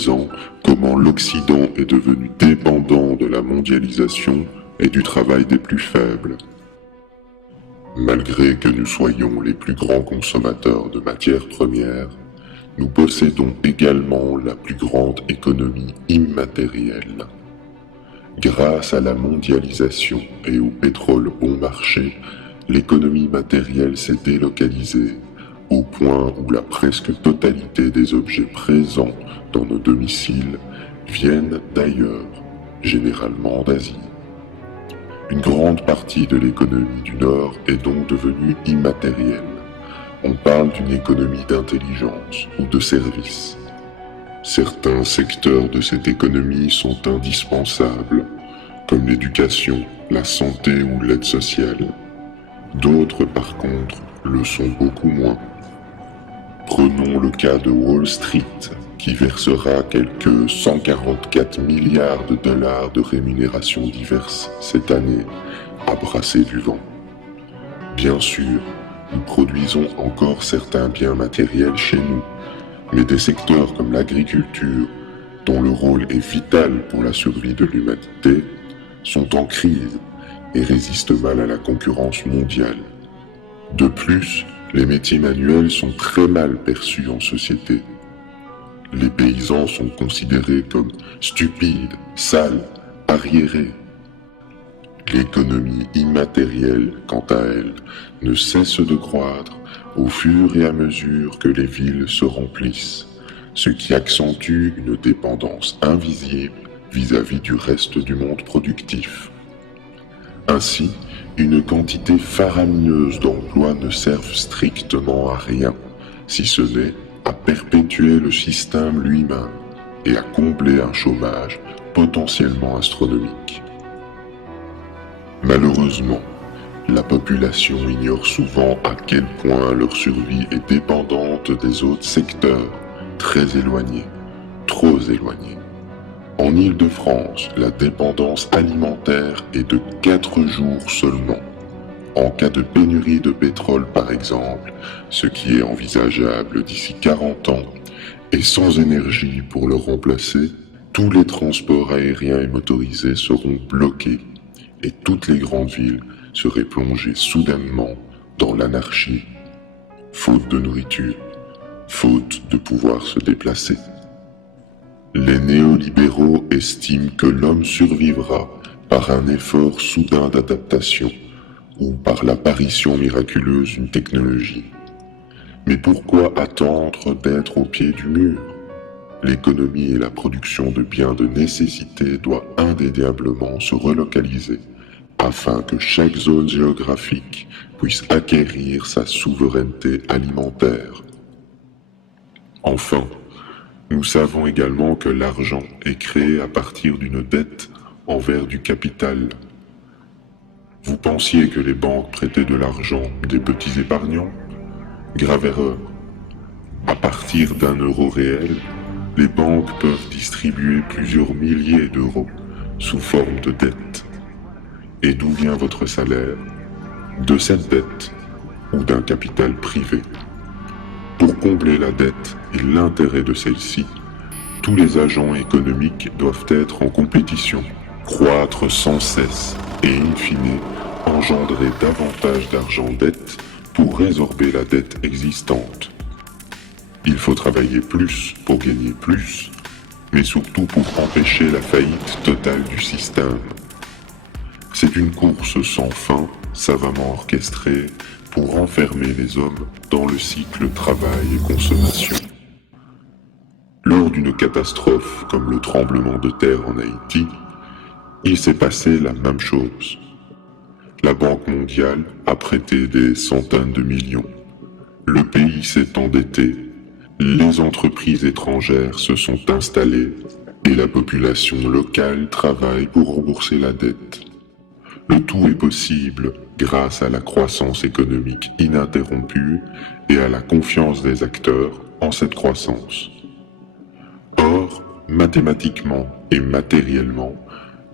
présent comment l'Occident est devenu dépendant de la mondialisation et du travail des plus faibles. Malgré que nous soyons les plus grands consommateurs de matières premières, nous possédons également la plus grande économie immatérielle. Grâce à la mondialisation et au pétrole bon marché, l'économie matérielle s'est délocalisée, au point où la presque totalité des objets présents dans nos domiciles viennent d'ailleurs, généralement d'Asie. Une grande partie de l'économie du Nord est donc devenue immatérielle. On parle d'une économie d'intelligence ou de services. Certains secteurs de cette économie sont indispensables, comme l'éducation, la santé ou l'aide sociale. D'autres, par contre, le sont beaucoup moins. Prenons le cas de Wall Street, qui versera quelques 144 milliards de dollars de rémunérations diverses cette année, à brasser du vent. Bien sûr, nous produisons encore certains biens matériels chez nous, mais des secteurs comme l'agriculture, dont le rôle est vital pour la survie de l'humanité, sont en crise et résistent mal à la concurrence mondiale. De plus, les métiers manuels sont très mal perçus en société. Les paysans sont considérés comme stupides, sales, arriérés. L'économie immatérielle, quant à elle, ne cesse de croître au fur et à mesure que les villes se remplissent, ce qui accentue une dépendance invisible vis-à-vis du reste du monde productif. Ainsi, une quantité faramineuse d'emplois ne servent strictement à rien, si ce n'est à perpétuer le système lui-même et à combler un chômage potentiellement astronomique. Malheureusement, la population ignore souvent à quel point leur survie est dépendante des autres secteurs, très éloignés, trop éloignés. En Île-de-France, la dépendance alimentaire est de 4 jours seulement. En cas de pénurie de pétrole par exemple, ce qui est envisageable d'ici 40 ans, et sans énergie pour le remplacer, tous les transports aériens et motorisés seront bloqués et toutes les grandes villes seraient plongées soudainement dans l'anarchie, faute de nourriture, faute de pouvoir se déplacer. Les néolibéraux estiment que l'homme survivra par un effort soudain d'adaptation ou par l'apparition miraculeuse d'une technologie. Mais pourquoi attendre d'être au pied du mur? L'économie et la production de biens de nécessité doivent indéniablement se relocaliser afin que chaque zone géographique puisse acquérir sa souveraineté alimentaire. Enfin, nous savons également que l'argent est créé à partir d'une dette envers du capital. Vous pensiez que les banques prêtaient de l'argent des petits épargnants? Grave erreur. À partir d'un euro réel, les banques peuvent distribuer plusieurs milliers d'euros sous forme de dette. Et d'où vient votre salaire? De cette dette ou d'un capital privé. Pour combler la dette et l'intérêt de celle-ci, tous les agents économiques doivent être en compétition, croître sans cesse et in fine engendrer davantage d'argent-dette pour résorber la dette existante. Il faut travailler plus pour gagner plus, mais surtout pour empêcher la faillite totale du système. C'est une course sans fin, savamment orchestrée, pour enfermer les hommes dans le cycle travail et consommation. Lors d'une catastrophe comme le tremblement de terre en Haïti, il s'est passé la même chose. La Banque mondiale a prêté des centaines de millions. Le pays s'est endetté, les entreprises étrangères se sont installées et la population locale travaille pour rembourser la dette. Le tout est possible grâce à la croissance économique ininterrompue et à la confiance des acteurs en cette croissance. Or, mathématiquement et matériellement,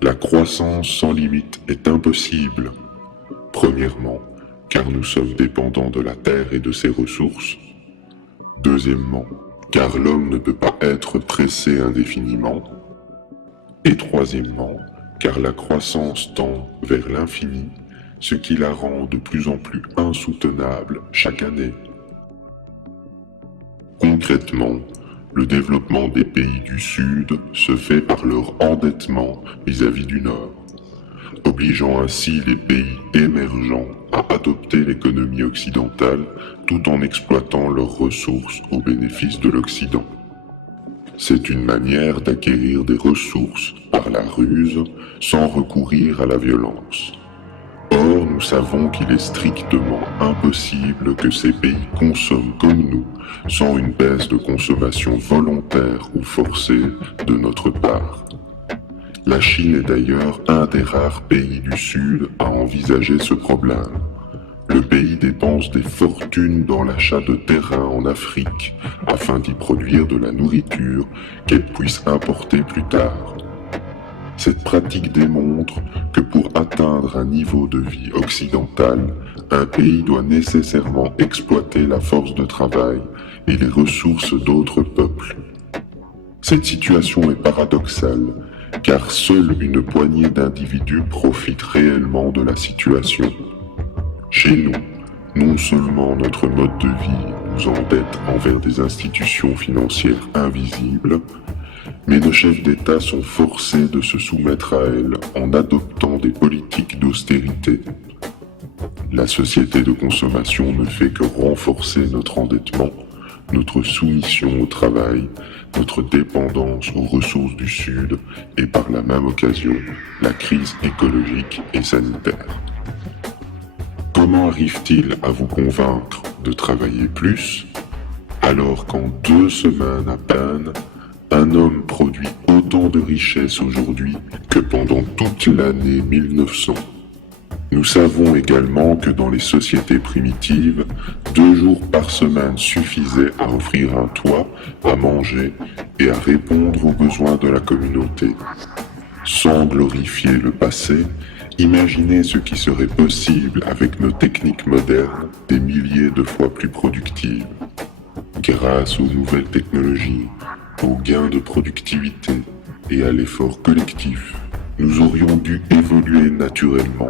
la croissance sans limite est impossible. Premièrement, car nous sommes dépendants de la Terre et de ses ressources. Deuxièmement, car l'homme ne peut pas être pressé indéfiniment. Et troisièmement, car la croissance tend vers l'infini, ce qui la rend de plus en plus insoutenable chaque année. Concrètement, le développement des pays du Sud se fait par leur endettement vis-à-vis du Nord, obligeant ainsi les pays émergents à adopter l'économie occidentale tout en exploitant leurs ressources au bénéfice de l'Occident. C'est une manière d'acquérir des ressources par la ruse sans recourir à la violence. Or, nous savons qu'il est strictement impossible que ces pays consomment comme nous, sans une baisse de consommation volontaire ou forcée de notre part. La Chine est d'ailleurs un des rares pays du Sud à envisager ce problème. Le pays dépense des fortunes dans l'achat de terrains en Afrique afin d'y produire de la nourriture qu'elle puisse importer plus tard. Cette pratique démontre que pour atteindre un niveau de vie occidental, un pays doit nécessairement exploiter la force de travail et les ressources d'autres peuples. Cette situation est paradoxale, car seule une poignée d'individus profite réellement de la situation. Chez nous, non seulement notre mode de vie nous endette envers des institutions financières invisibles, mais nos chefs d'État sont forcés de se soumettre à elles en adoptant des politiques d'austérité. La société de consommation ne fait que renforcer notre endettement, notre soumission au travail, notre dépendance aux ressources du Sud et par la même occasion, la crise écologique et sanitaire. Comment arrive-t-il à vous convaincre de travailler plus, alors qu'en 2 semaines à peine, un homme produit autant de richesses aujourd'hui que pendant toute l'année 1900. Nous savons également que dans les sociétés primitives, 2 jours par semaine suffisaient à offrir un toit, à manger et à répondre aux besoins de la communauté. Sans glorifier le passé, imaginez ce qui serait possible avec nos techniques modernes des milliers de fois plus productives. Grâce aux nouvelles technologies, aux gains de productivité et à l'effort collectif, nous aurions dû évoluer naturellement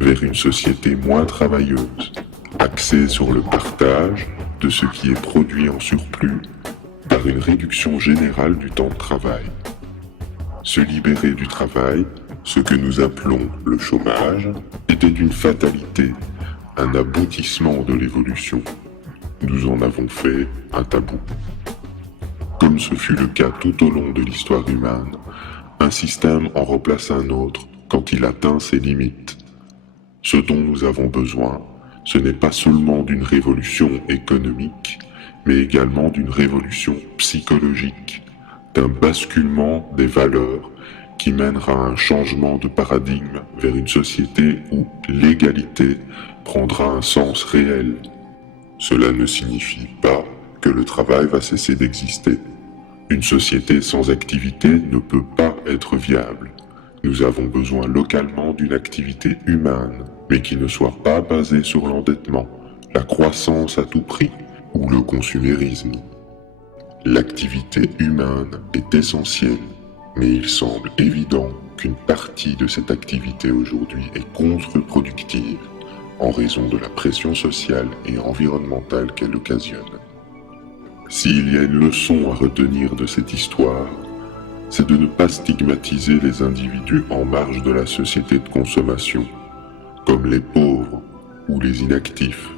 vers une société moins travailleuse, axée sur le partage de ce qui est produit en surplus par une réduction générale du temps de travail. Se libérer du travail, ce que nous appelons le chômage, était une fatalité, un aboutissement de l'évolution. Nous en avons fait un tabou. Comme ce fut le cas tout au long de l'histoire humaine, un système en remplace un autre quand il atteint ses limites. Ce dont nous avons besoin, ce n'est pas seulement d'une révolution économique, mais également d'une révolution psychologique, d'un basculement des valeurs qui mènera à un changement de paradigme vers une société où l'égalité prendra un sens réel. Cela ne signifie pas que le travail va cesser d'exister. Une société sans activité ne peut pas être viable. Nous avons besoin localement d'une activité humaine, mais qui ne soit pas basée sur l'endettement, la croissance à tout prix ou le consumérisme. L'activité humaine est essentielle, mais il semble évident qu'une partie de cette activité aujourd'hui est contre-productive en raison de la pression sociale et environnementale qu'elle occasionne. S'il y a une leçon à retenir de cette histoire, c'est de ne pas stigmatiser les individus en marge de la société de consommation, comme les pauvres ou les inactifs,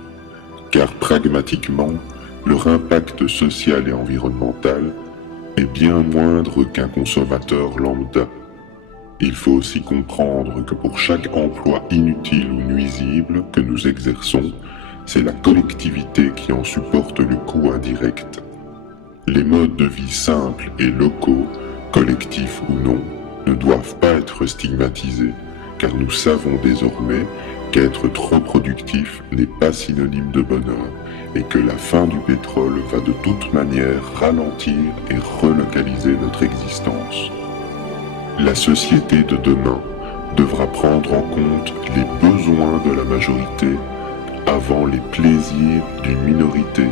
car pragmatiquement, leur impact social et environnemental est bien moindre qu'un consommateur lambda. Il faut aussi comprendre que pour chaque emploi inutile ou nuisible que nous exerçons, c'est la collectivité qui en supporte le coût indirect. Les modes de vie simples et locaux, collectifs ou non, ne doivent pas être stigmatisés, car nous savons désormais qu'être trop productif n'est pas synonyme de bonheur, et que la fin du pétrole va de toute manière ralentir et relocaliser notre existence. La société de demain devra prendre en compte les besoins de la majorité avant les plaisirs d'une minorité,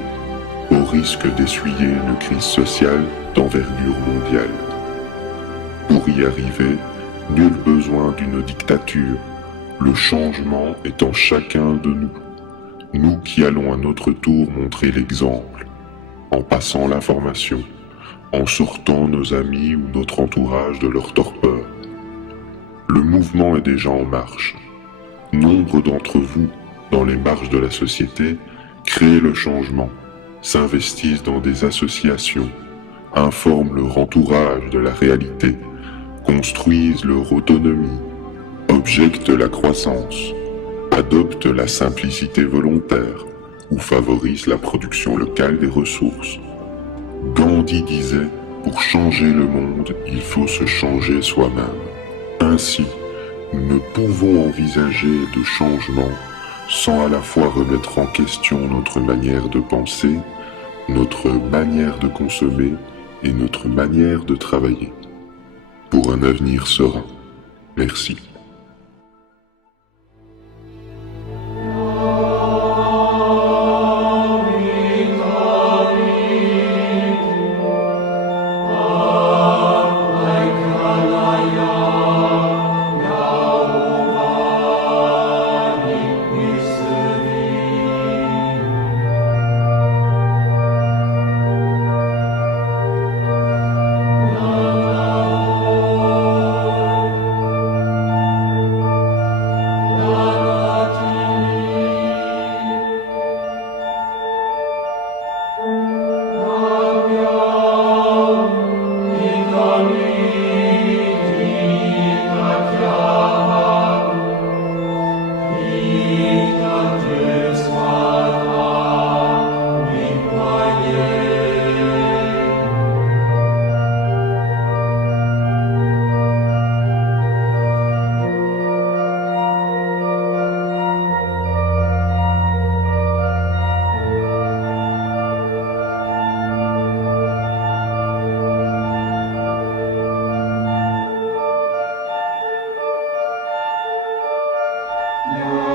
au risque d'essuyer une crise sociale d'envergure mondiale. Pour y arriver, nul besoin d'une dictature, le changement est en chacun de nous, nous qui allons à notre tour montrer l'exemple, en passant l'information, en sortant nos amis ou notre entourage de leur torpeur. Le mouvement est déjà en marche. Nombre d'entre vous, dans les marges de la société, créent le changement, s'investissent dans des associations, informent leur entourage de la réalité, construisent leur autonomie, objectent la croissance, adoptent la simplicité volontaire ou favorisent la production locale des ressources. Gandhi disait, pour changer le monde, il faut se changer soi-même. Ainsi, nous ne pouvons envisager de changement sans à la fois remettre en question notre manière de penser, notre manière de consommer et notre manière de travailler. Pour un avenir serein. Merci. Yeah.